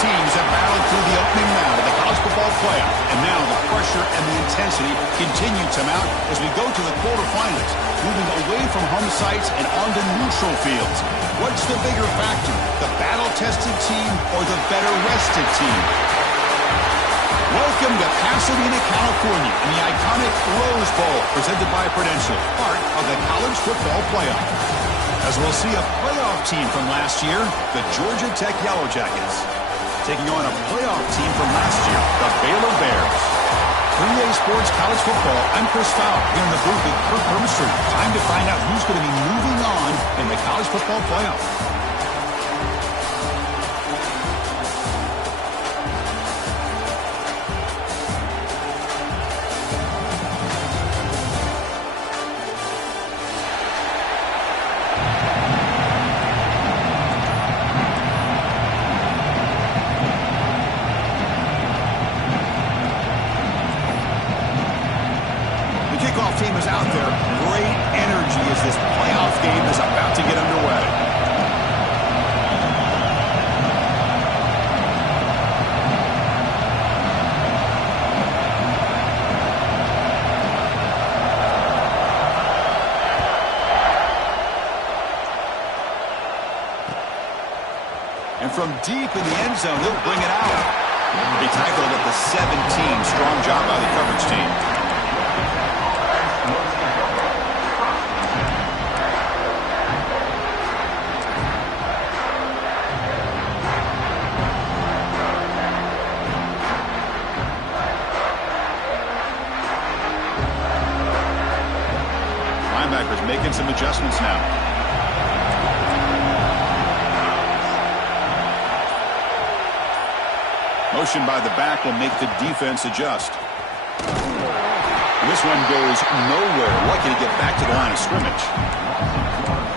teams have battled through the opening round of the college football playoff, and now the pressure and the intensity continue to mount as we go to the quarterfinals, moving away from home sites and onto neutral fields. What's the bigger factor, the battle-tested team or the better-rested team? Welcome to Pasadena, California, in the iconic Rose Bowl, presented by Prudential, part of the college football playoff. As we'll see a playoff team from last year, the Georgia Tech Yellow Jackets, taking on a playoff team from last year, the Baylor Bears. For EA Sports College Football, I'm Chris Fowler, here in the booth with Kirk Burmester. Time to find out who's going to be moving on in the college football playoff. Team is out there. Great energy as this playoff game is about to get underway. And from deep in the end zone, he'll bring it out. He tackled at the 17. Strong job by the coverage team. Making some adjustments now. Motion by the back will make the defense adjust. And this one goes nowhere. Lucky to get back to the line of scrimmage.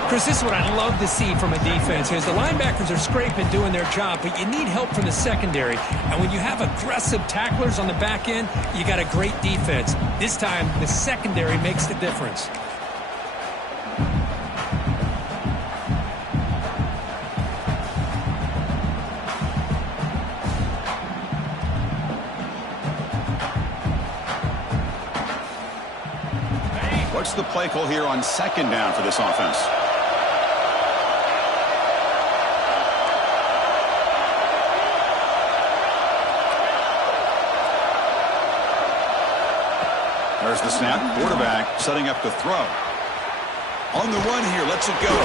Chris, this is what I love to see from a defense. As the linebackers are scraping, doing their job, but you need help from the secondary. And when you have aggressive tacklers on the back end, you got a great defense. This time, the secondary makes the difference. What's the play call here on second down for this offense? There's the snap. Quarterback setting up the throw. On the run here, lets it go.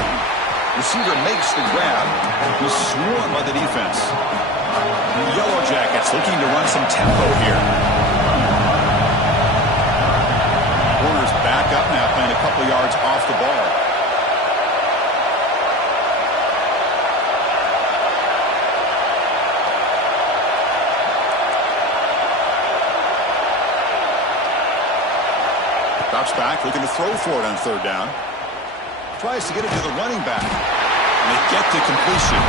Receiver makes the grab. He's swarmed by the defense. The Yellow Jackets looking to run some tempo here. Corner's back up now, playing a couple yards off the ball. Drops back, looking to throw for it on third down. Tries to get it to the running back. And they get to completion.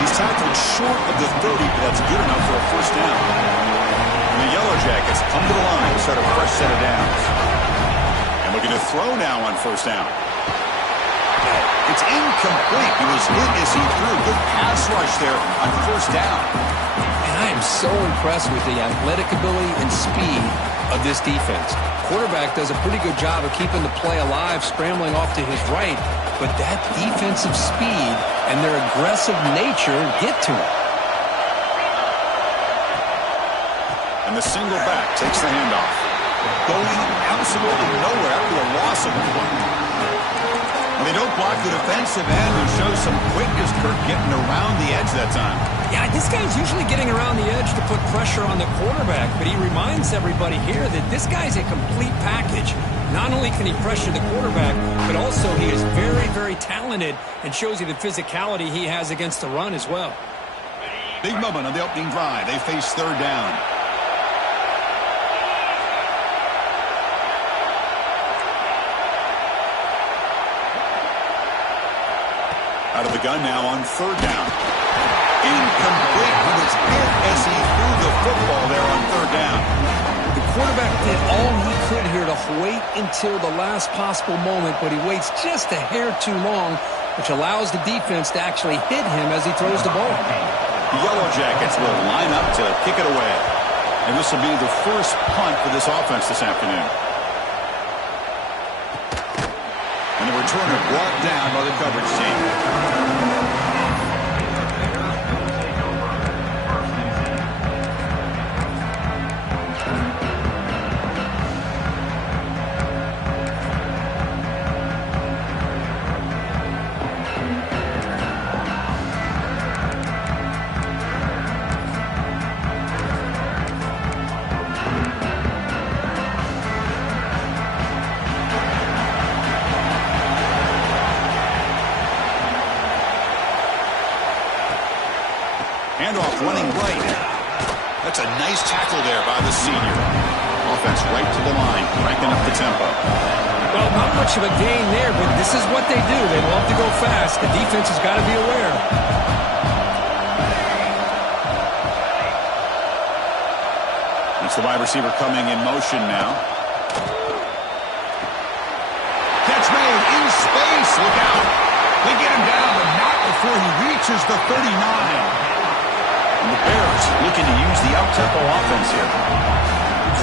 He's tackled short of the 30, but that's good enough for a first down. And the Yellow Jackets come to the line to start a fresh set of downs. And looking to throw now on first down. It's incomplete. He was hit as he threw. Good pass rush there on first down. And I am so impressed with the athletic ability and speed of this defense. Quarterback does a pretty good job of keeping the play alive, scrambling off to his right, but that defensive speed and their aggressive nature get to him. And the single back takes the handoff. Going absolutely nowhere after the loss of the one. And they don't block the defensive end, who shows some quickness, Kirk, getting around the edge that time. Yeah, this guy's usually getting around the edge to put pressure on the quarterback, but he reminds everybody here that this guy's a complete package. Not only can he pressure the quarterback, but also he is very, very talented and shows you the physicality he has against the run as well. Big moment on the opening drive. They face third down. Out of the gun now on third down. Incomplete. He was hit as he threw the football there on third down. The quarterback did all he could here to wait until the last possible moment, but he waits just a hair too long, which allows the defense to actually hit him as he throws the ball. The Yellow Jackets will line up to kick it away. And this will be the first punt for this offense this afternoon. And the returner brought down by the coverage team. Handoff running right. That's a nice tackle there by the senior. Offense right to the line, cranking up the tempo. Well, not much of a gain there, but this is what they do. They love to go fast. The defense has got to be aware. It's the wide receiver coming in motion now. Catch made in space. Look out. They get him down, but not before he reaches the 39. And the Bears looking to use the out-tempo offense here.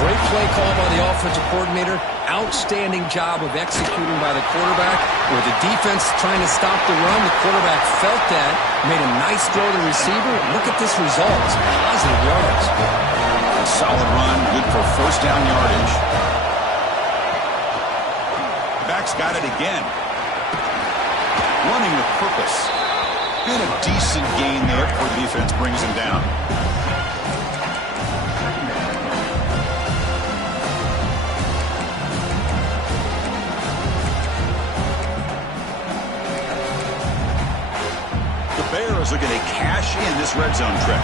Great play call by the offensive coordinator. Outstanding job of executing by the quarterback. Where the defense trying to stop the run, the quarterback felt that, made a nice throw to the receiver. Look at this result. It's positive yards. A solid run, good for first down yardage. Back's got it again. Running with purpose. And a decent gain there before the defense brings him down. The Bears are going to cash in this red zone trip.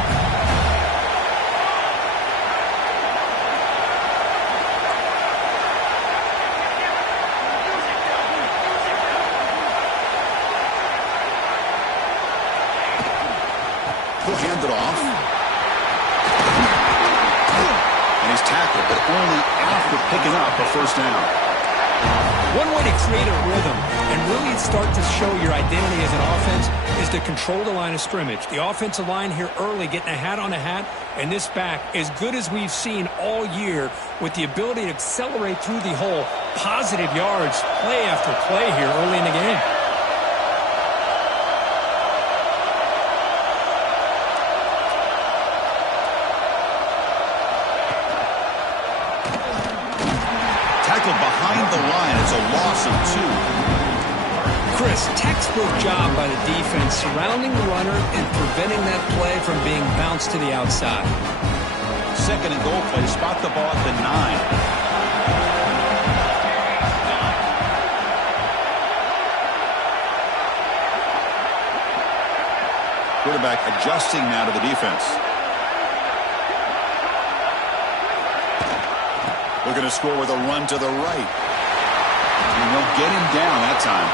He'll hand it off. And he's tackled, but only after picking up a first down. One way to create a rhythm and really start to show your identity as an offense is to control the line of scrimmage. The offensive line here early getting a hat on a hat, and this back as good as we've seen all year with the ability to accelerate through the hole. Positive yards, play after play here early in the game. Behind the line, it's a loss of 2. Chris, textbook job by the defense surrounding the runner and preventing that play from being bounced to the outside. Second and goal play, spot the ball at the 9. Quarterback adjusting now to the defense. Looking to score with a run to the right. And they'll get him down that time.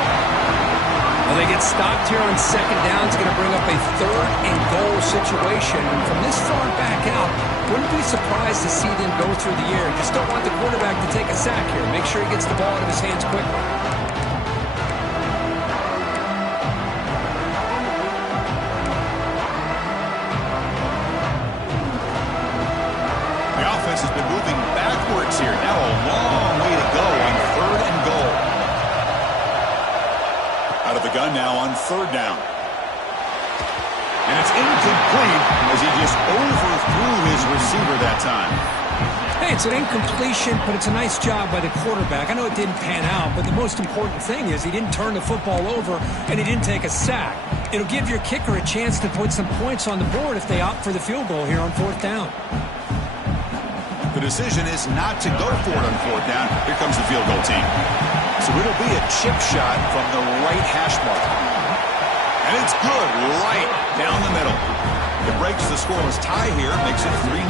Well, they get stopped here on second down. It's going to bring up a third and goal situation. And from this far back out, wouldn't be surprised to see them go through the air. Just don't want the quarterback to take a sack here. Make sure he gets the ball out of his hands quickly. Has been moving backwards here. Now a long way to go on third and goal. Out of the gun now on third down. And it's incomplete as he just overthrew his receiver that time. Hey, it's an incompletion, but it's a nice job by the quarterback. I know it didn't pan out, but the most important thing is he didn't turn the football over and he didn't take a sack. It'll give your kicker a chance to put some points on the board if they opt for the field goal here on fourth down. The decision is not to go for it on fourth down. Here comes the field goal team. So it'll be a chip shot from the right hash mark. And it's good right down the middle. It breaks the scoreless tie here, makes it 3-0.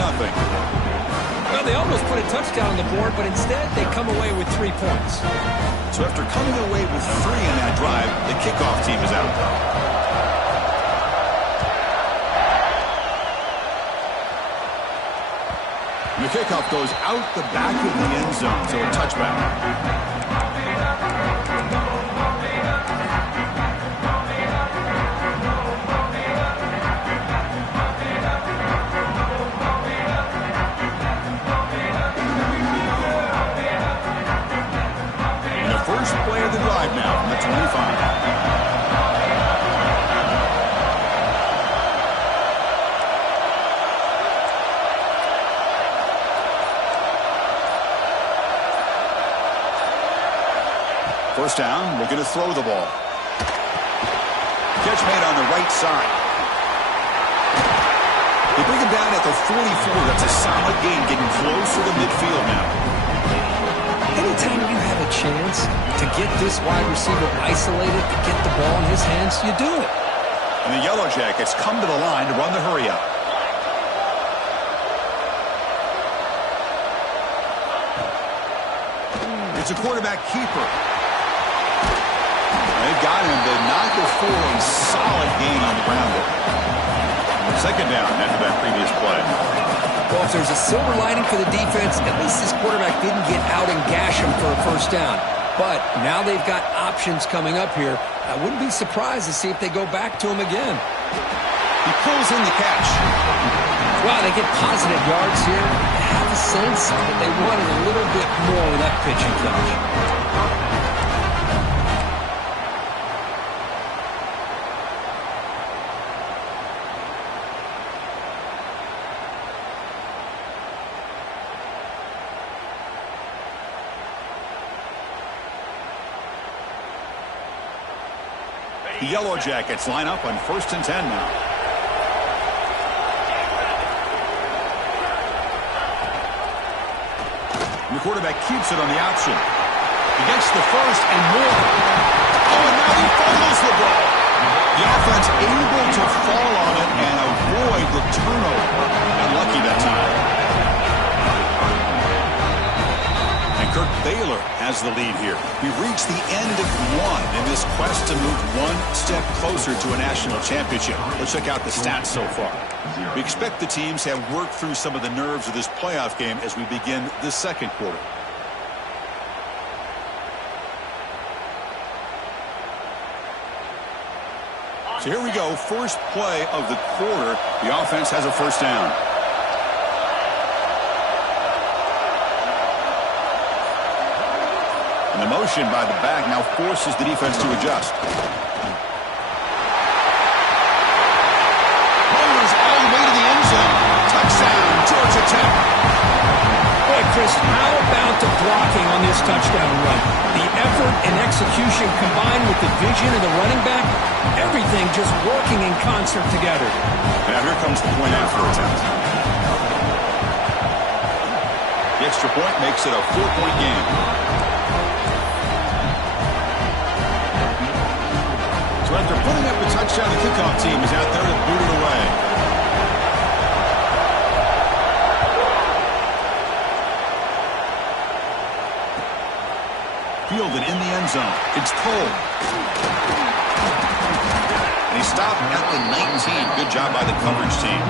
Well, they almost put a touchdown on the board, but instead they come away with 3 points. So after coming away with 3 in that drive, the kickoff team is out. The kickoff goes out the back of the end zone, so a touchback. 25. First down, looking to throw the ball. Catch made on the right side. They bring him down at the 44. That's a solid gain, getting closer to midfield now. Anytime you have a chance to get this wide receiver isolated, to get the ball in his hands, you do it. And the Yellow Jackets come to the line to run the hurry-up. It's a quarterback keeper. They've got him to knock it forward. Solid gain on the ground there. Second down after that previous play. Well, if there's a silver lining for the defense, at least this quarterback didn't get out and gash him for a first down. But now they've got options coming up here. I wouldn't be surprised to see if they go back to him again. He pulls in the catch. Wow, they get positive yards here. I have a sense that they wanted a little bit more with that pitching catch. The Yellow Jackets line up on 1st and 10 now. And the quarterback keeps it on the option. He gets the first and more. Oh, and now he fumbles the ball. The offense able to fall on it and avoid the turnover. Unlucky that time. Kirk Baylor has the lead here. We've reached the end of one in this quest to move one step closer to a national championship. Let's check out the stats so far. We expect the teams have worked through some of the nerves of this playoff game as we begin the second quarter. So here we go. First play of the quarter. The offense has a first down. The motion by the back now forces the defense to adjust. Rolls all the way to the end zone. Touchdown, Georgia Tech. Boy, Chris, how about the blocking on this touchdown run? The effort and execution combined with the vision of the running back, everything just working in concert together. Now here comes the point after attempt. The extra point makes it a 4-point game. So after putting up a touchdown, the kickoff team is out there to boot it away. Fielded in the end zone. It's pulled. And he stopped at the 19. Good job by the coverage team.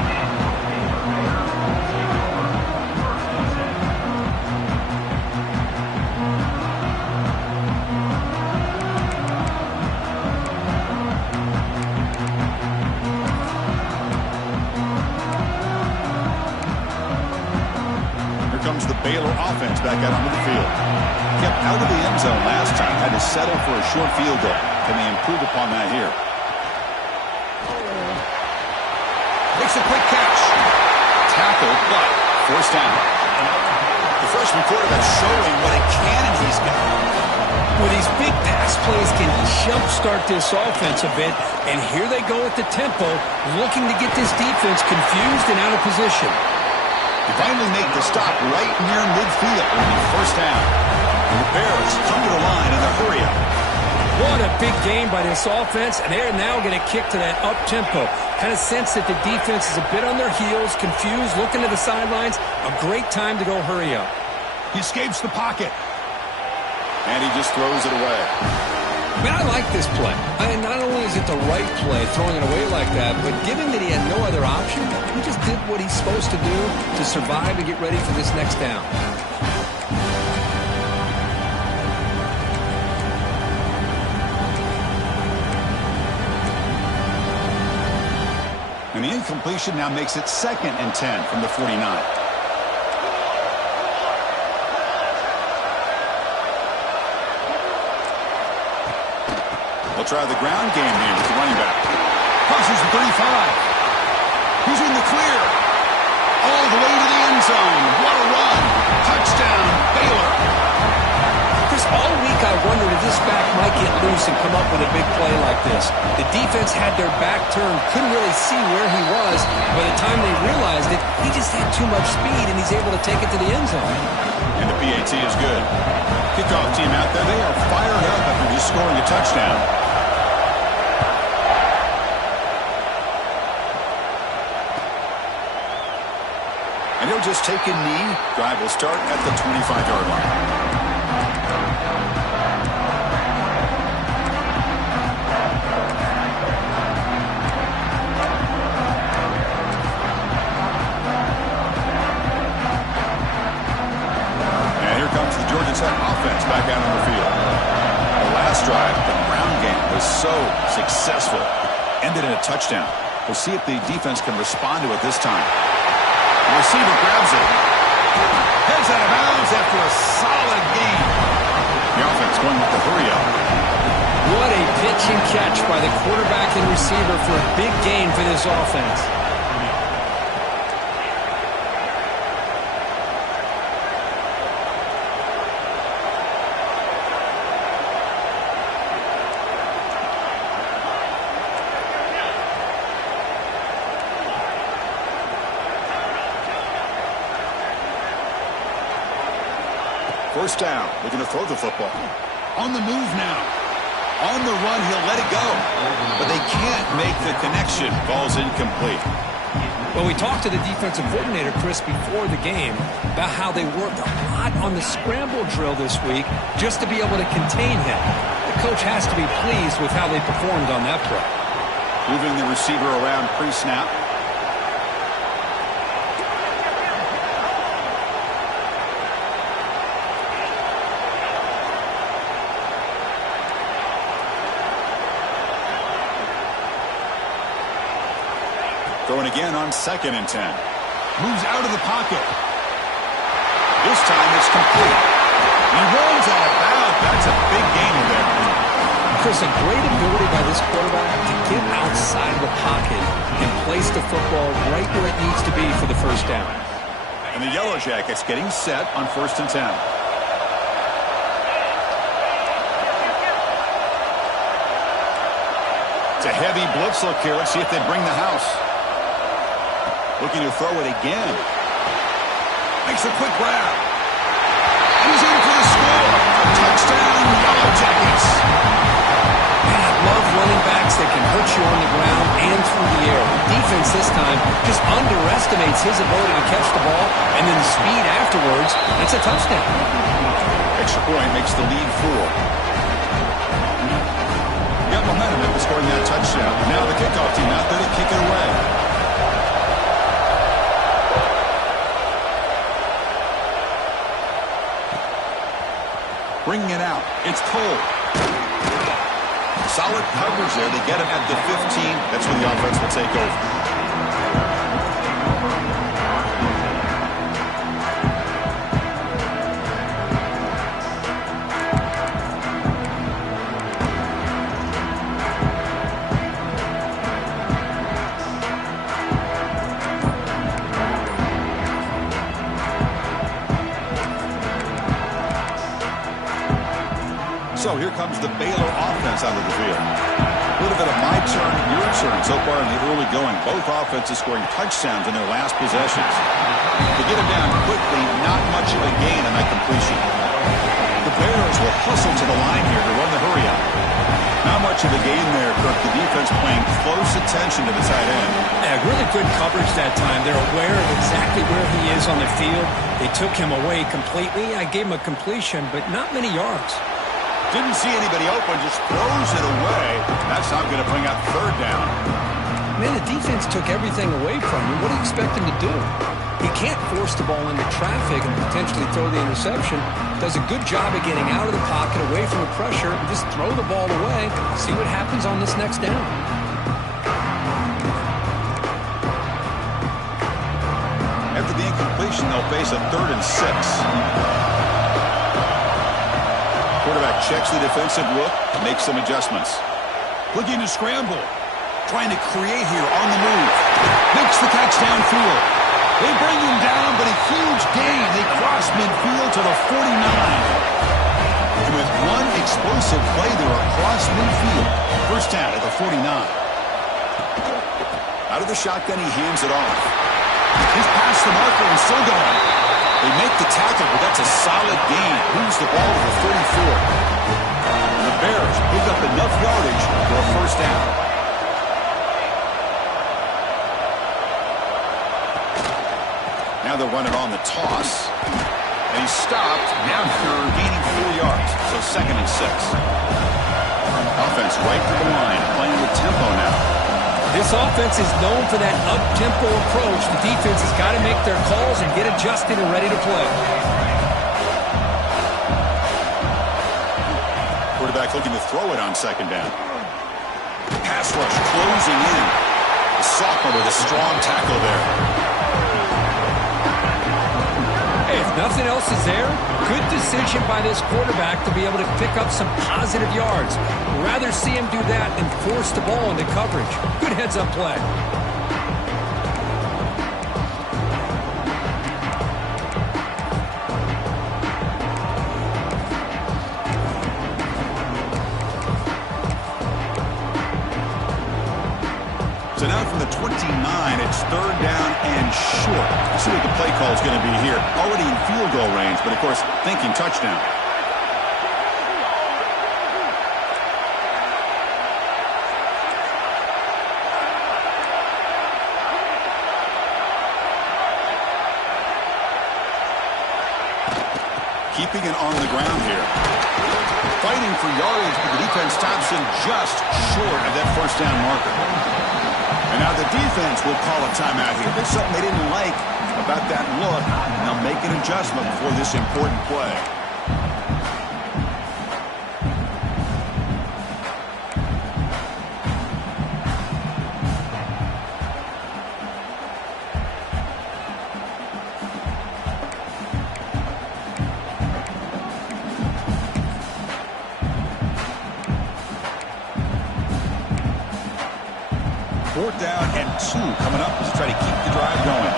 Comes the Baylor offense back out onto the field. Kept out of the end zone last time. Had to settle for a short field goal. Can they improve upon that here? Makes a quick catch. Tackle, but first down. The freshman quarterback showing what a cannon he's got. Well, these big pass plays can jumpstart this offense a bit, and here they go at the tempo, looking to get this defense confused and out of position. They finally make the stop right near midfield. First down. And the Bears come to the line in the hurry-up. What a big game by this offense, and they're now going to kick to that up-tempo. Kind of sense that the defense is a bit on their heels, confused, looking to the sidelines. A great time to go hurry up. He escapes the pocket. And he just throws it away. Man, I like this play. Not only is it the right play, throwing it away like that, but given that he had no other option, he just did what he's supposed to do to survive and get ready for this next down. And the incompletion now makes it 2nd and 10 from the 49. They'll try the ground game here with the running back. Crosses the 35. He's in the clear. All the way to the end zone. What a run. Touchdown, Baylor. Chris, all week I wondered if this back might get loose and come up with a big play like this. The defense had their back turned, couldn't really see where he was. By the time they realized it, he just had too much speed, and he's able to take it to the end zone. And the PAT is good. Kickoff team out there, they are fired up after just scoring a touchdown. And he'll just take a knee. Drive will start at the 25-yard line. Georgia Tech offense back out on the field. The last drive, the ground game was so successful. Ended in a touchdown. We'll see if the defense can respond to it this time. The receiver grabs it. Heads out of bounds after a solid gain. The offense going with the hurry up. What a pitch and catch by the quarterback and receiver for a big gain for this offense. First down. Looking to throw the football. On the move now. On the run, he'll let it go. But they can't make the connection. Ball's incomplete. Well, we talked to the defensive coordinator, Chris, before the game about how they worked a lot on the scramble drill this week just to be able to contain him. The coach has to be pleased with how they performed on that play. Moving the receiver around pre-snap. Throwing again on 2nd and 10. Moves out of the pocket. This time it's complete. He rolls out of bounds. That's a big gain there. Chris, a great ability by this quarterback to get outside the pocket and place the football right where it needs to be for the first down. And the Yellow Jackets getting set on 1st and 10. It's a heavy blitz look here. Let's see if they bring the house. Looking to throw it again. Makes a quick grab. And he's in for the score. Touchdown, Yellow Jackets. Man, I love running backs that can hurt you on the ground and through the air. The defense this time just underestimates his ability to catch the ball, and then the speed afterwards. That's a touchdown. Extra point makes the lead 4. Got momentum after scoring that touchdown. Now the kickoff team out there to kick it away. Bringing it out. It's Cole. Solid coverage there. They get him at the 15. That's when the offense will take over. So here comes the Baylor offense out of the field. A little bit of my turn, your turn so far in the early going. Both offenses scoring touchdowns in their last possessions. To get them down quickly, not much of a gain on that completion. The Bears will hustle to the line here to run the hurry up. Not much of a gain there, Kirk. The defense paying close attention to the tight end. Yeah, really good coverage that time. They're aware of exactly where he is on the field. They took him away completely. I gave him a completion, but not many yards. Didn't see anybody open, just throws it away. That's not going to bring up 3rd down. Man, the defense took everything away from him. What do you expect him to do? He can't force the ball into traffic and potentially throw the interception. Does a good job of getting out of the pocket, away from the pressure, and just throw the ball away. See what happens on this next down. After the incompletion, they'll face a 3rd and 6. Quarterback checks the defensive look, makes some adjustments. Looking to scramble. Trying to create here on the move. Makes the catch downfield. They bring him down, but a huge gain. They cross midfield to the 49. And with one explosive play, they're across midfield. First down at the 49. Out of the shotgun, he hands it off. He's past the marker and still going. They make the tackle, but that's a solid gain. Moves the ball to the 34. And the Bears pick up enough yardage for a first down. Now they're running on the toss. And he's stopped now for gaining 4 yards. So 2nd and 6. Offense right to the line, playing with tempo now. This offense is known for that up-tempo approach. The defense has got to make their calls and get adjusted and ready to play. Quarterback looking to throw it on 2nd down. Pass rush closing in. The sophomore with a strong tackle there. Hey, if nothing else is there, good decision by this quarterback to be able to pick up some positive yards. Rather see him do that than force the ball into coverage. Good heads-up play. So now from the 29, it's 3rd down and short. Let's see what the play call is going to be here. Already in field goal range, but of course, thinking touchdown. Keeping it on the ground here. Fighting for yardage, but the defense stops him just short of that first down marker. And now the defense will call a timeout here. There's something they didn't like about that look, and they'll make an adjustment for this important play. Fourth down and 2 coming up to try to keep the drive going.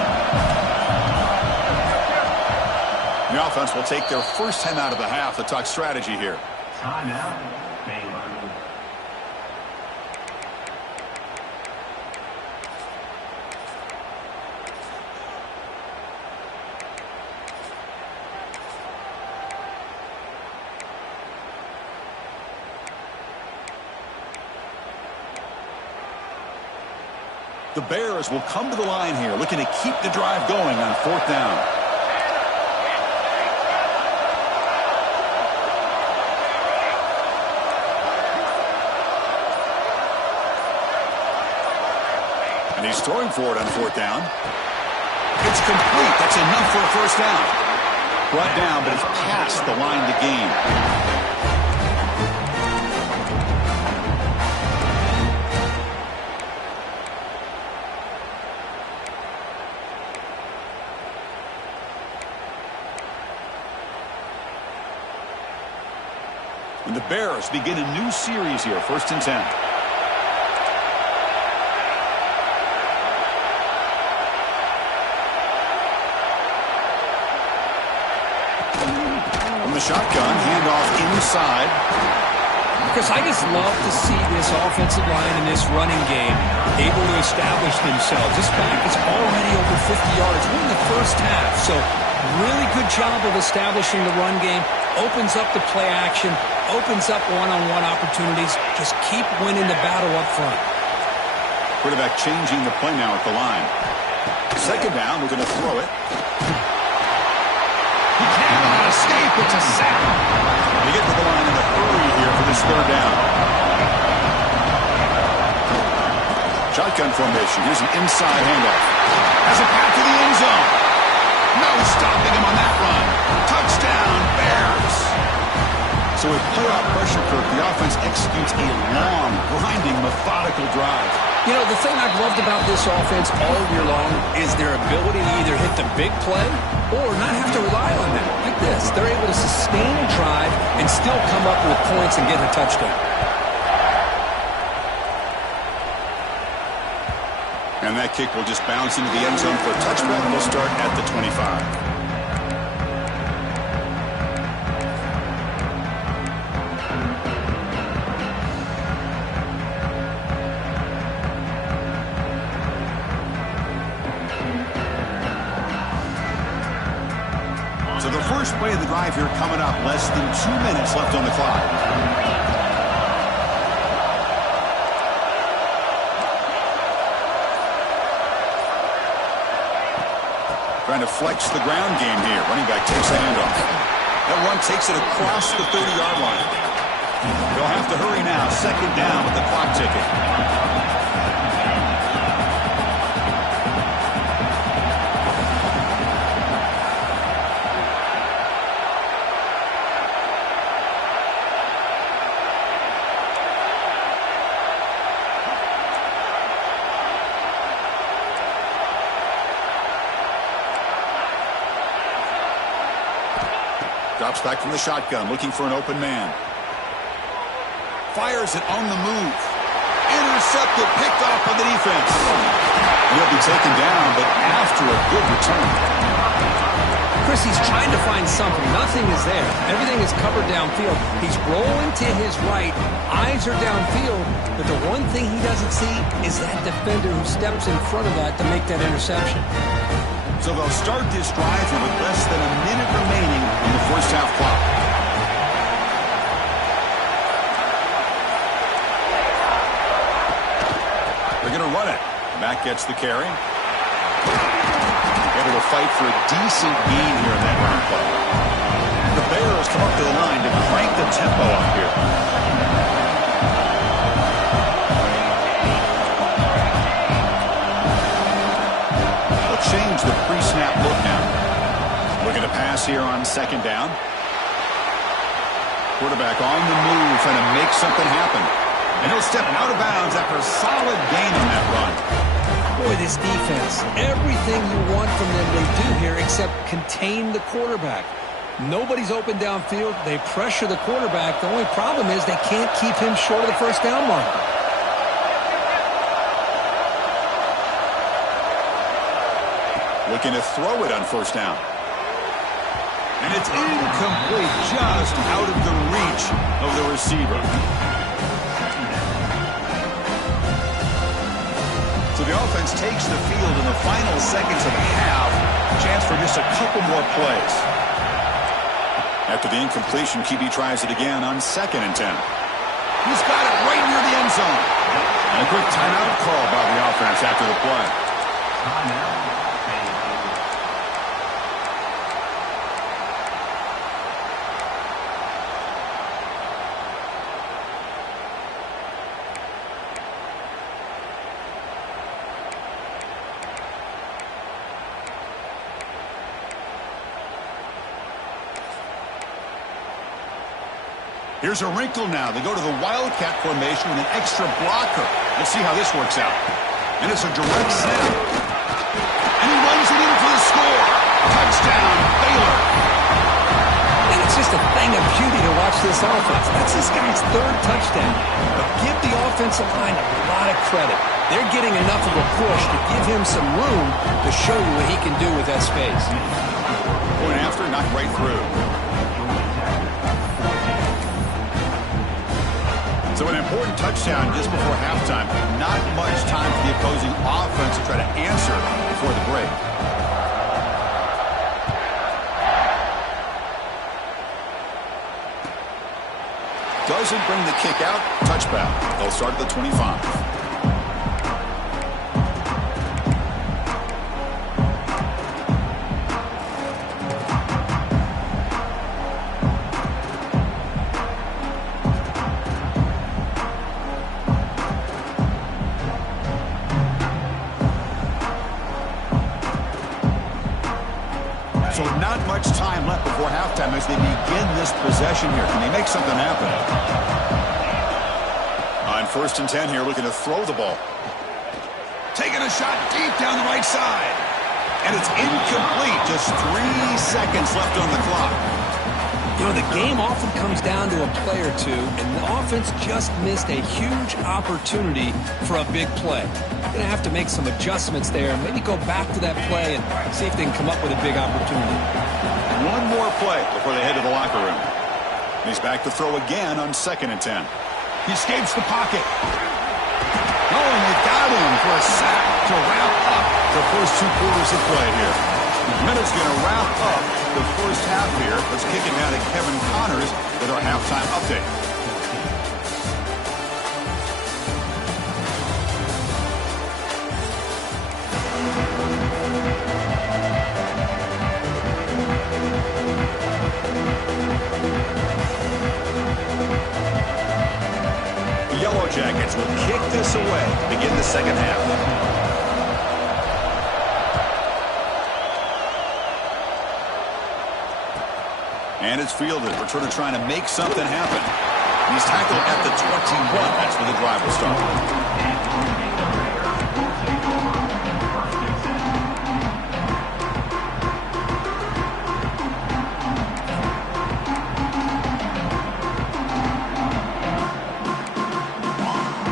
The offense will take their first 10 out of the half to talk strategy here. Timeout, Baylor. The Bears will come to the line here, looking to keep the drive going on 4th down. And he's throwing for it on 4th down. It's complete. That's enough for a first down. Brought down, but it's past the line to gain. And the Bears begin a new series here, 1st and 10. From the shotgun, handoff inside. Because I just love to see this offensive line in this running game able to establish themselves. This back is already over 50 yards. We're in the first half, so really good job of establishing the run game. Opens up the play action, opens up one-on-one opportunities. Just keep winning the battle up front. Quarterback changing the play now at the line. 2nd down, we're going to throw it. He cannot escape. It's a sack. They get to the line in a hurry here for this 3rd down. Shotgun formation. Here's an inside handoff. Has a path to the end zone. No stopping him on that run. Touchdown, Bears. So with playoff pressure, Kirk, the offense executes a long, grinding, methodical drive. You know, the thing I've loved about this offense all year long is their ability to either hit the big play or not have to rely on that. Like this, they're able to sustain a drive and still come up with points and get a touchdown. And that kick will just bounce into the end zone for a touchback. We'll start at the 25. So the first play of the drive here coming up. Less than 2 minutes left on the clock. Trying to flex the ground game here. Running back takes a handoff. That run takes it across the 30-yard line. They'll have to hurry now. Second down with the clock ticking. Drops back from the shotgun, looking for an open man. Fires it on the move. Intercepted, picked off by the defense. He'll be taken down, but after a good return. Chris, he's trying to find something. Nothing is there. Everything is covered downfield. He's rolling to his right. Eyes are downfield, but the one thing he doesn't see is that defender who steps in front of that to make that interception. So they'll start this drive here with less than a minute remaining in the first half clock. They're going to run it. Back gets the carry. Able to fight for a decent gain here in that run play. The Bears come up to the line to crank the tempo up here. Change the pre-snap look now. Looking to pass here on second down. Quarterback on the move, trying to make something happen. And he'll step out of bounds after a solid gain on that run. Boy, this defense, everything you want from them they do here except contain the quarterback. Nobody's open downfield. They pressure the quarterback. The only problem is they can't keep him short of the first down mark. Looking to throw it on first down. And it's incomplete, just out of the reach of the receiver. So the offense takes the field in the final seconds of the half. Chance for just a couple more plays. After the incompletion, QB tries it again on 2nd and 10. He's got it right near the end zone. And a quick timeout call by the offense after the play. Here's a wrinkle now. They go to the Wildcat formation with an extra blocker. Let's see how this works out. And it's a direct snap. And he runs it in for the score. Touchdown, Baylor. And it's just a thing of beauty to watch this offense. That's this guy's 3rd touchdown. But give the offensive line a lot of credit. They're getting enough of a push to give him some room to show you what he can do with that space. Point after, knocked right through. So an important touchdown just before halftime. Not much time for the opposing offense to try to answer before the break. Doesn't bring the kick out. Touchback. They'll start at the 25. So not much time left before halftime as they begin this possession here. Can they make something happen? On 1st and 10 here, looking to throw the ball. Taking a shot deep down the right side. And it's incomplete. Just 3 seconds left on the clock. You know, the game often comes down to a play or two, and the offense just missed a huge opportunity for a big play. Going to have to make some adjustments there, maybe go back to that play and see if they can come up with a big opportunity. One more play before they head to the locker room. He's back to throw again on 2nd and 10. He escapes the pocket. Oh, and they got him for a sack to wrap up the first 2 quarters of play here. Minute's going to wrap up the first half here. Let's kick it now to Kevin Connors with our halftime update. The Yellow Jackets will kick this away to begin the second half. And it's fielded. Returner trying to make something happen. He's tackled at the 21. That's where the drive will start.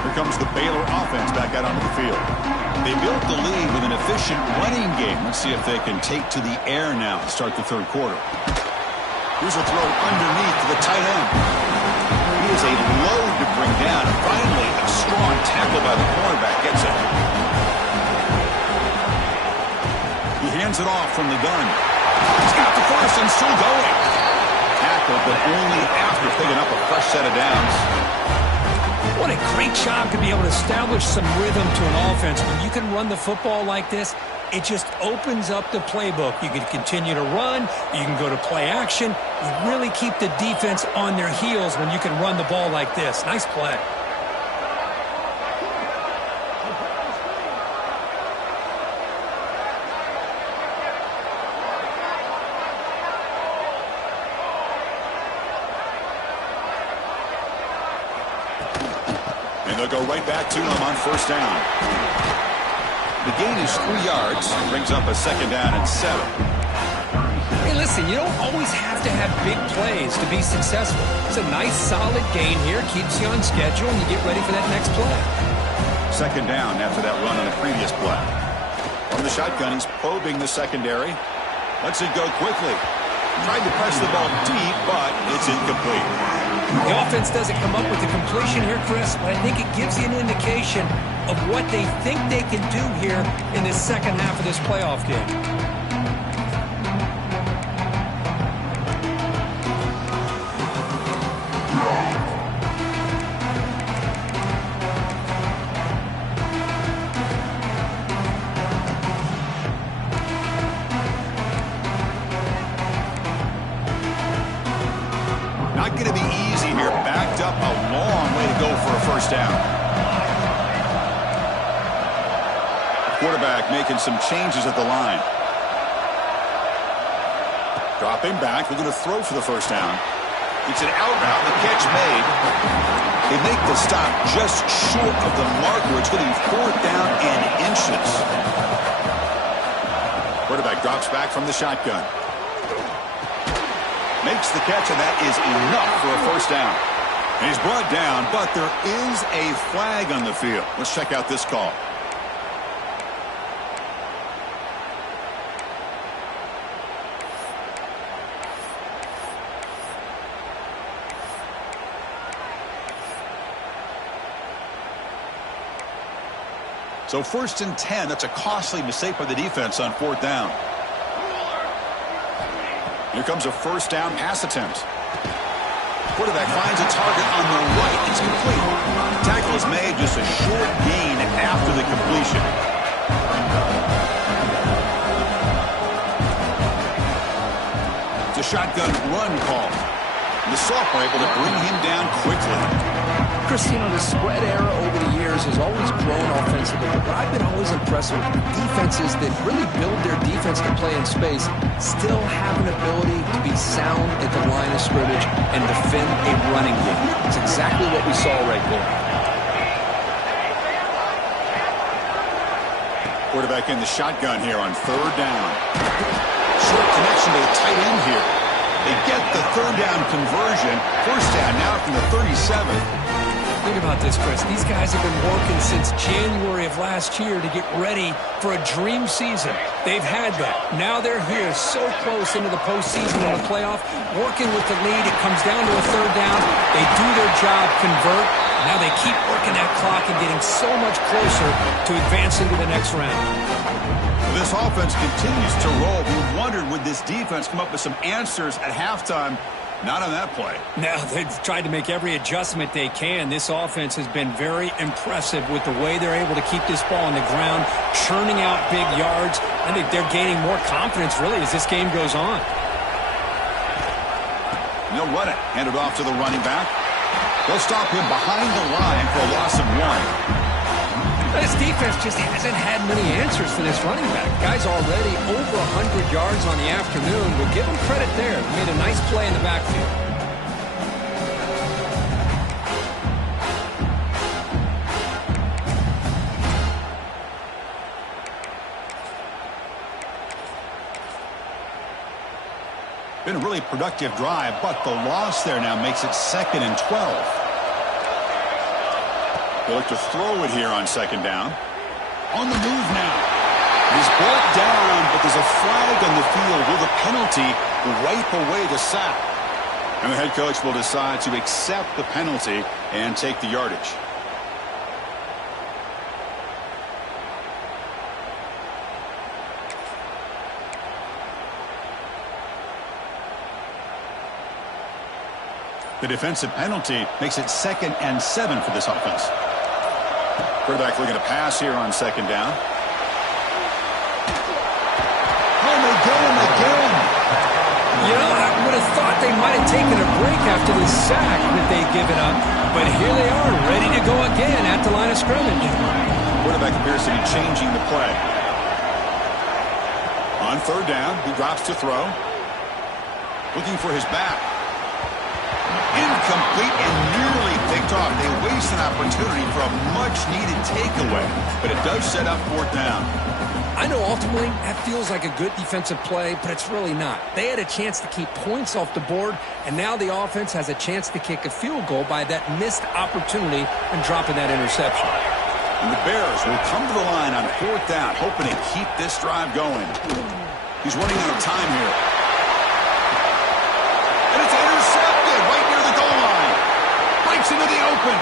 Here comes the Baylor offense back out onto the field. They built the lead with an efficient running game. Let's see if they can take to the air now to start the third quarter. Here's a throw underneath to the tight end. He is a load to bring down. And finally, a strong tackle by the cornerback gets it. He hands it off from the gun. He's got the first and still going. Tackled, but only after picking up a fresh set of downs. What a great job to be able to establish some rhythm to an offense. When you can run the football like this, it just opens up the playbook. You can continue to run. You can go to play action. You really keep the defense on their heels when you can run the ball like this. Nice play. And they'll go right back to him on first down. The gain is 3 yards, brings up a 2nd down and 7. Hey, listen, you don't always have to have big plays to be successful. It's a nice, solid gain here, keeps you on schedule, and you get ready for that next play. 2nd down after that run on the previous play. From the shotgun, he's probing the secondary. Lets it go quickly. Tried to press the ball deep, but it's incomplete. The offense doesn't come up with the completion here, Chris, but I think it gives you an indication of what they think they can do here in this second half of this playoff game. Not going to be easy here. Backed up a long way to go for a first down. Quarterback making some changes at the line. Dropping back. We're going to throw for the first down. It's an out route. The catch made. They make the stop just short of the marker. It's going to be 4th down and inches. Quarterback drops back from the shotgun. Makes the catch, and that is enough for a first down. And he's brought down, but there is a flag on the field. Let's check out this call. So 1st and 10, that's a costly mistake by the defense on 4th down. Here comes a first down pass attempt. Quarterback finds a target on the right. It's complete. Tackle is made, just a short gain after the completion. It's a shotgun run call. And the sophomore able to bring him down quickly. Christine, the spread era over the years has always grown offensively, but I've been always impressed with defenses that really build their defense to play in space, still have an ability to be sound at the line of scrimmage and defend a running game. It's exactly what we saw right there. Quarterback in the shotgun here on 3rd down. Short connection to the tight end here. They get the third down conversion. First down now from the 37. Think about this, Chris. These guys have been working since January of last year to get ready for a dream season. They've had that. Now they're here so close into the postseason and the playoff, working with the lead. It comes down to a third down. They do their job, convert. Now they keep working that clock and getting so much closer to advancing to the next round. This offense continues to roll. We wondered, would this defense come up with some answers at halftime? Not on that play. Now, they've tried to make every adjustment they can. This offense has been very impressive with the way they're able to keep this ball on the ground, churning out big yards. I think they're gaining more confidence, really, as this game goes on. They'll run it. Hand it off to the running back. They'll stop him behind the line for a loss of 1. This defense just hasn't had many answers for this running back. Guy's already over 100 yards on the afternoon. We'll give him credit there. He made a nice play in the backfield. Been a really productive drive, but the loss there now makes it 2nd and 12. They'll look to throw it here on 2nd down. On the move now. He's brought down, but there's a flag on the field. Will the penalty wipe away the sack? And the head coach will decide to accept the penalty and take the yardage. The defensive penalty makes it 2nd and 7 for this offense. Quarterback looking to pass here on 2nd down. And they get him again. You know, I would have thought they might have taken a break after this sack that they'd given up. But here they are, ready to go again at the line of scrimmage. Quarterback appears to be changing the play. On 3rd down, he drops to throw. Looking for his back. Incomplete and nearly picked off. They waste an opportunity for a much-needed takeaway, but it does set up 4th down. I know ultimately that feels like a good defensive play, but it's really not. They had a chance to keep points off the board, and now the offense has a chance to kick a field goal by that missed opportunity and dropping that interception. And the Bears will come to the line on 4th down, hoping to keep this drive going. He's running out of time here. And it's intercepted right near the goal line. Breaks into the open.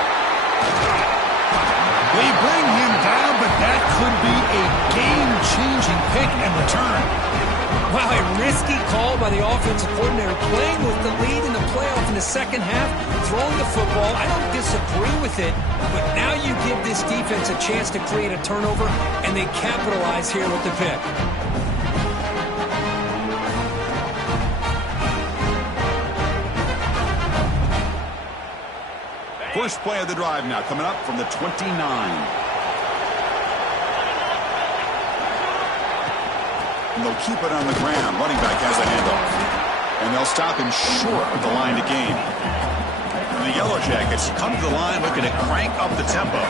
They bring him down, but that could be a game-changing pick and return. Wow, a risky call by the offensive coordinator, playing with the lead in the playoff in the 2nd half, throwing the football. I don't disagree with it, but now you give this defense a chance to create a turnover, and they capitalize here with the pick. First play of the drive now coming up from the 29. And they'll keep it on the ground. Running back has a handoff. And they'll stop him short of the line to gain. And the Yellow Jackets come to the line looking to crank up the tempo.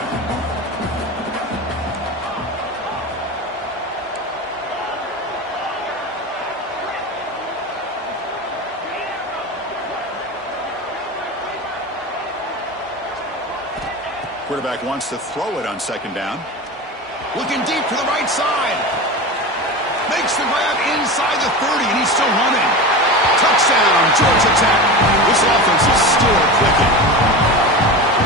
Quarterback wants to throw it on 2nd down. Looking deep to the right side. Makes the grab inside the 30, and he's still running. Touchdown, Georgia Tech. This offense is still clicking.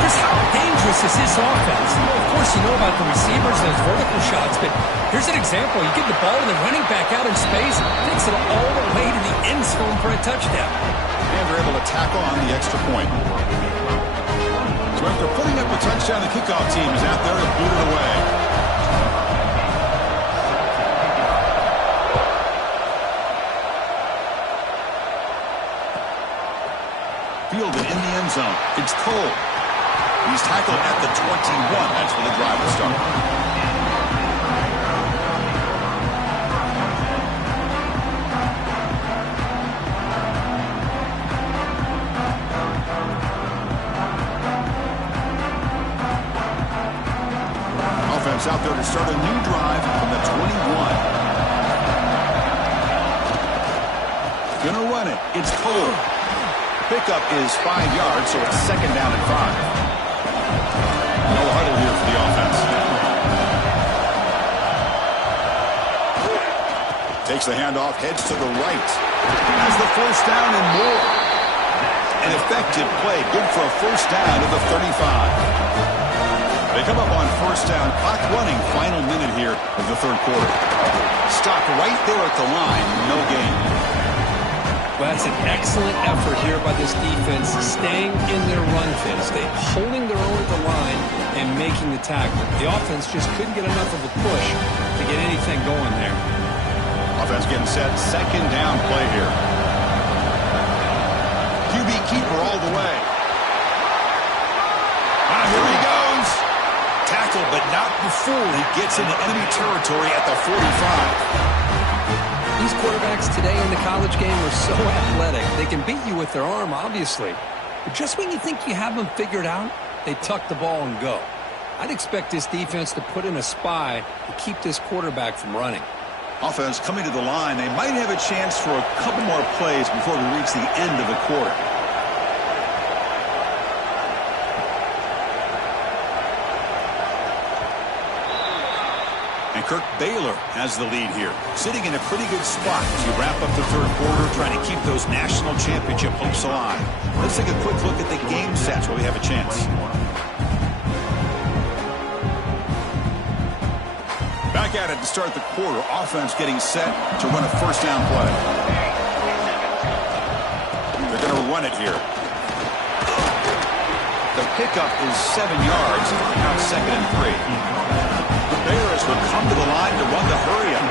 Chris, how dangerous is this offense? Well, of course, you know about the receivers, those vertical shots, but here's an example. You get the ball and the running back out in space, takes it all the way to the end zone for a touchdown. And they're able to tackle on the extra point. So after putting up a touchdown, the kickoff team is out there to boot it away. Fielded in the end zone. It's Cole. He's tackled at the 21. That's where the drive will start. Out there to start a new drive from the 21. Gonna run it. It's pulled. Pickup is 5 yards, so it's second down and 5. No huddle here for the offense. Takes the handoff, heads to the right. Has the first down and more. An effective play, good for a first down to the 35. They come up on first down, clock running, final minute here of the third quarter. Stopped right there at the line, no gain. Well, that's an excellent effort here by this defense, staying in their run phase, holding their own at the line and making the tackle. The offense just couldn't get enough of a push to get anything going there. Offense getting set, second down play here. QB keeper all the way. Here he goes. Tackled, but not before he gets into enemy territory at the 45. These quarterbacks today in the college game are so athletic. They can beat you with their arm, obviously. But just when you think you have them figured out, they tuck the ball and go. I'd expect this defense to put in a spy to keep this quarterback from running. Offense coming to the line. They might have a chance for a couple more plays before we reach the end of the quarter. And Kirk Baylor has the lead here, sitting in a pretty good spot as you wrap up the third quarter, trying to keep those national championship hopes alive. Let's take a quick look at the game stats while we have a chance. Back at it to start the quarter. Offense getting set to run a first down play. They're going to run it here. The pickup is 7 yards. Now second and 3. The Bears will come to the line to run the hurry-up.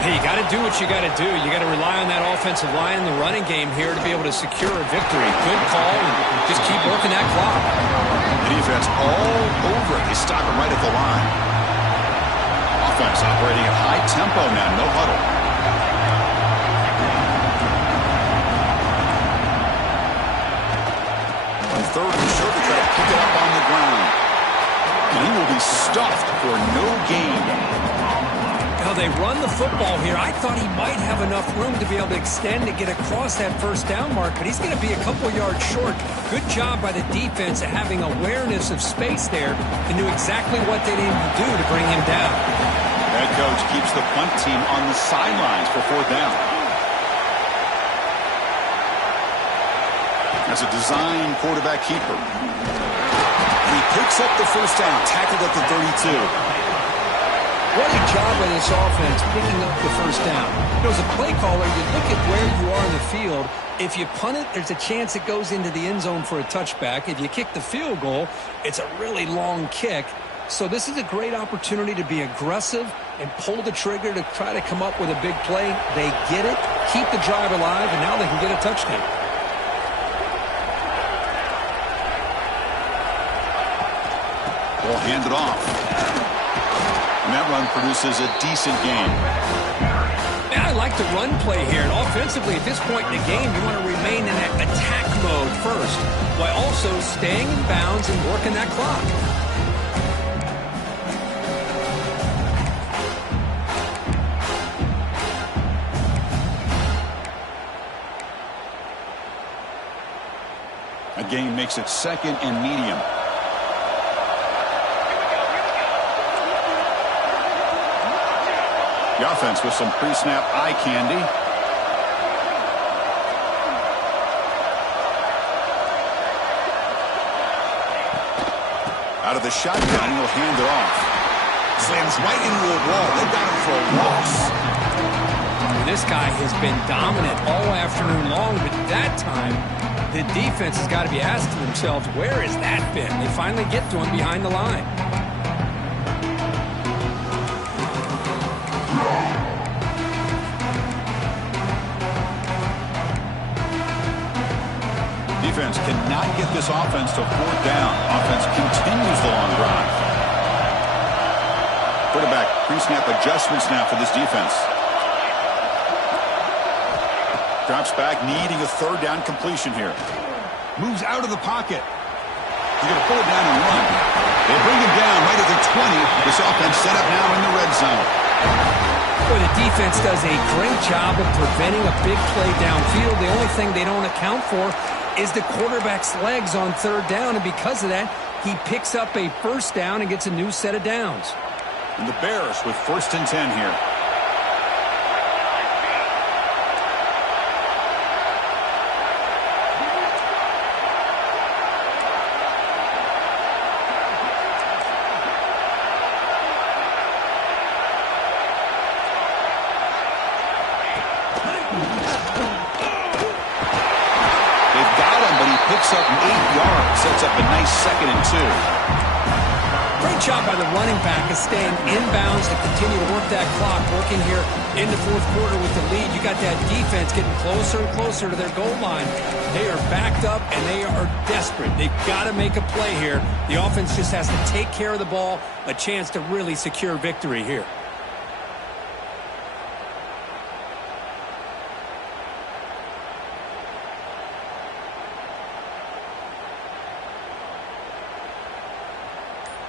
Hey, you got to do what you got to do. You got to rely on that offensive line in the running game here to be able to secure a victory. Good call, and just keep working that clock. The defense all over it. They stop it right at the line. Offense operating at high tempo now, no huddle. On third and short, they try to pick it up on the ground. And he will be stuffed for no gain. Now they run the football here. I thought he might have enough room to be able to extend to get across that first down mark, but he's going to be a couple yards short. Good job by the defense of having awareness of space there and knew exactly what they needed to do to bring him down. Head coach keeps the punt team on the sidelines for fourth down. As a design quarterback keeper. And he picks up the first down, tackled at the 32. What a job by this offense picking up the first down. As a play caller, you look at where you are in the field. If you punt it, there's a chance it goes into the end zone for a touchback. If you kick the field goal, it's a really long kick. So this is a great opportunity to be aggressive and pull the trigger to try to come up with a big play. They get it, keep the drive alive, and now they can get a touchdown. Ball handed off. And that run produces a decent gain. Yeah, I like the run play here. And offensively, at this point in the game, you want to remain in that attack mode first, while also staying in bounds and working that clock. A gain makes it second and medium. The offense with some pre-snap eye candy. Out of the shotgun, he'll hand it off. Slams right into the wall. They got him for a loss. This guy has been dominant all afternoon long, but that time, the defense has got to be asking themselves, where has that been? They finally get to him behind the line. Defense cannot get this offense to fourth down. Offense continues the long drive. Quarterback pre-snap adjustments now for this defense. Drops back, needing a third down completion here. Moves out of the pocket. He's going to pull it down and run. They bring him down right at the 20. This offense set up now in the red zone. Boy, the defense does a great job of preventing a big play downfield. The only thing they don't account for is the quarterback's legs on third down, and because of that, he picks up a first down and gets a new set of downs. And the Bears with 1st and 10 here. Picks up 8 yards, sets up a nice 2nd and 2. Great job by the running back of staying inbounds to continue to work that clock, working here in the 4th quarter with the lead. You got that defense getting closer and closer to their goal line. They are backed up, and they are desperate. They've got to make a play here. The offense just has to take care of the ball, a chance to really secure victory here.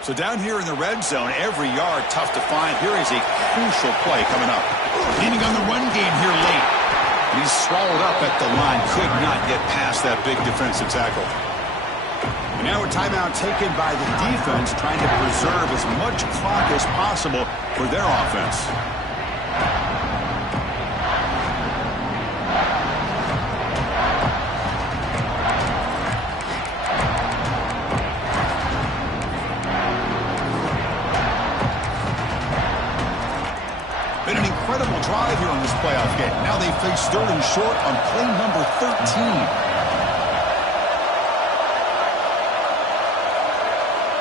So down here in the red zone, every yard tough to find. Here is a crucial play coming up. Leaning on the run game here late. He's swallowed up at the line. Could not get past that big defensive tackle. And now a timeout taken by the defense, trying to preserve as much clock as possible for their offense. Been an incredible drive here in this playoff game. Now they face 3rd and short on play number 13.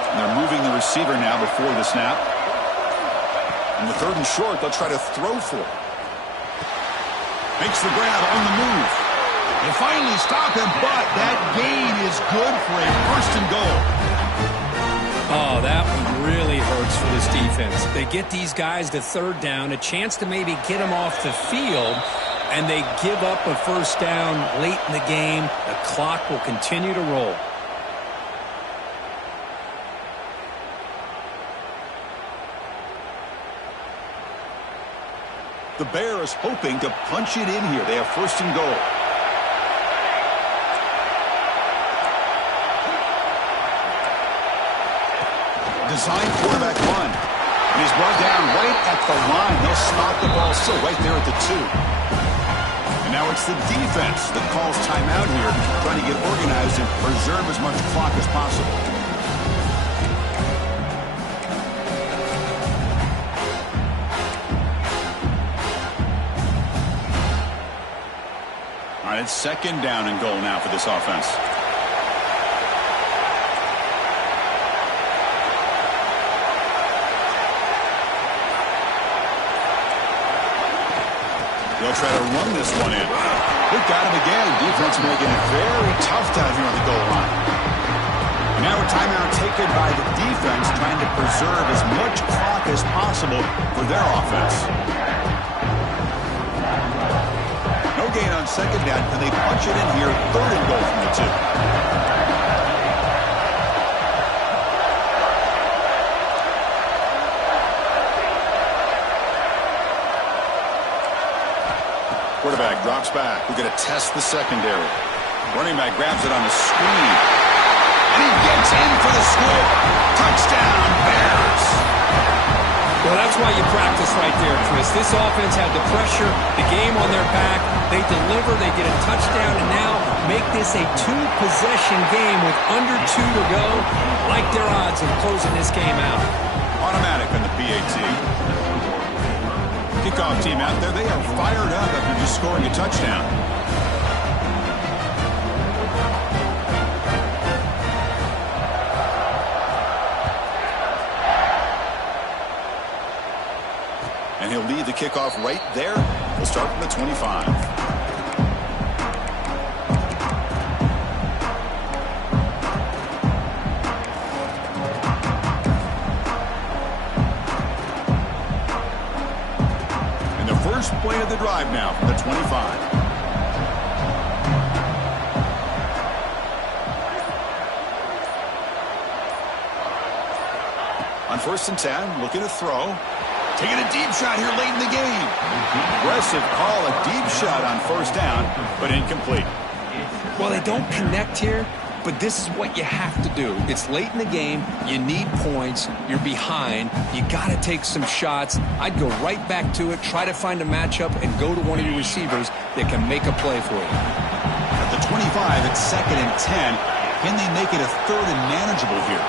And they're moving the receiver now before the snap. And the 3rd and short, they'll try to throw for it. Makes the grab on the move. They finally stop him, but that gain is good for a 1st and goal. Oh, that one really hurts for this defense. They get these guys to 3rd down, a chance to maybe get them off the field, and they give up a 1st down late in the game. The clock will continue to roll. The Bears hoping to punch it in here. They have 1st and goal. Design quarterback run. And he's brought down right at the line. They'll stop the ball still right there at the 2. And now it's the defense that calls timeout here, trying to get organized and preserve as much clock as possible. All right, it's 2nd down and goal now for this offense. They'll try to run this one in. They got him again. Defense making it very tough down here on the goal line. Now a timeout taken by the defense, trying to preserve as much clock as possible for their offense. No gain on 2nd down, and they punch it in here. 3rd and goal from the 2. Quarterback drops back. We're going to test the secondary. Running back grabs it on the screen. And he gets in for the score. Touchdown, Bears. Well, that's why you practice right there, Chris. This offense had the pressure, the game on their back. They deliver, they get a touchdown, and now make this a 2-possession game with under 2 to go. Like their odds of closing this game out. Automatic on the PAT. Kickoff team out there, they are fired up after just scoring a touchdown. And he'll lead the kickoff right there. We'll start from the 25. First play of the drive now from the 25. On 1st and 10, looking to throw. Taking a deep shot here late in the game. Aggressive call, a deep shot on first down, but incomplete. Well, they don't connect here, but this is what you have to do. It's late in the game. You need points. You're behind. You got to take some shots. I'd go right back to it, try to find a matchup, and go to one of your receivers that can make a play for you. At the 25, it's 2nd and 10. Can they make it a 3rd and manageable here?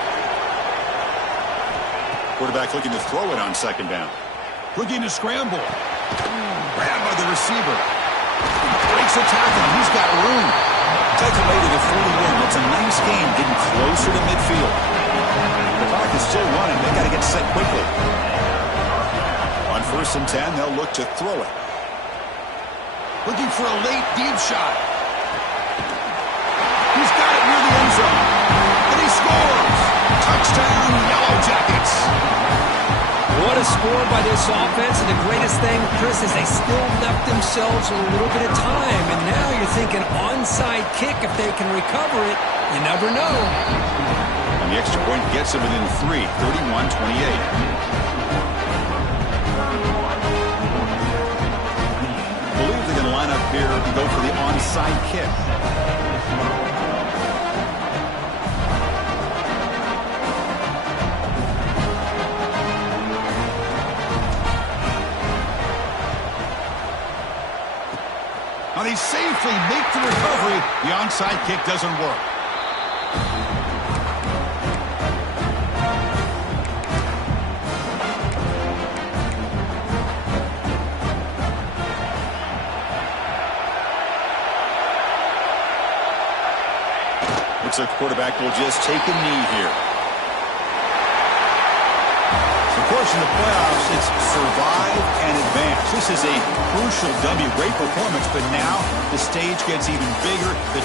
Quarterback looking to throw it on 2nd down. Looking to scramble. Grabbed by the receiver. Breaks a tackle. He's got room. Takes it away to the 41. It's a nice game getting closer to midfield. The clock is still running. They got to get set quickly. On 1st and 10, they'll look to throw it. Looking for a late deep shot. He's got it near the end zone. And he scores. Touchdown, Yellow Jackets. What a score by this offense. And the greatest thing, Chris, is they still left themselves a little bit of time. And now you're thinking onside kick, if they can recover it. You never know. And the extra point gets them within 3, 31-28. I believe they're going to line up here and go for the onside kick. Now they safely make the recovery. The onside kick doesn't work. Looks like the quarterback will just take a knee here. Of course, in the playoffs, it's survive and advance. This is a crucial W. Great performance, but now the stage gets even bigger. The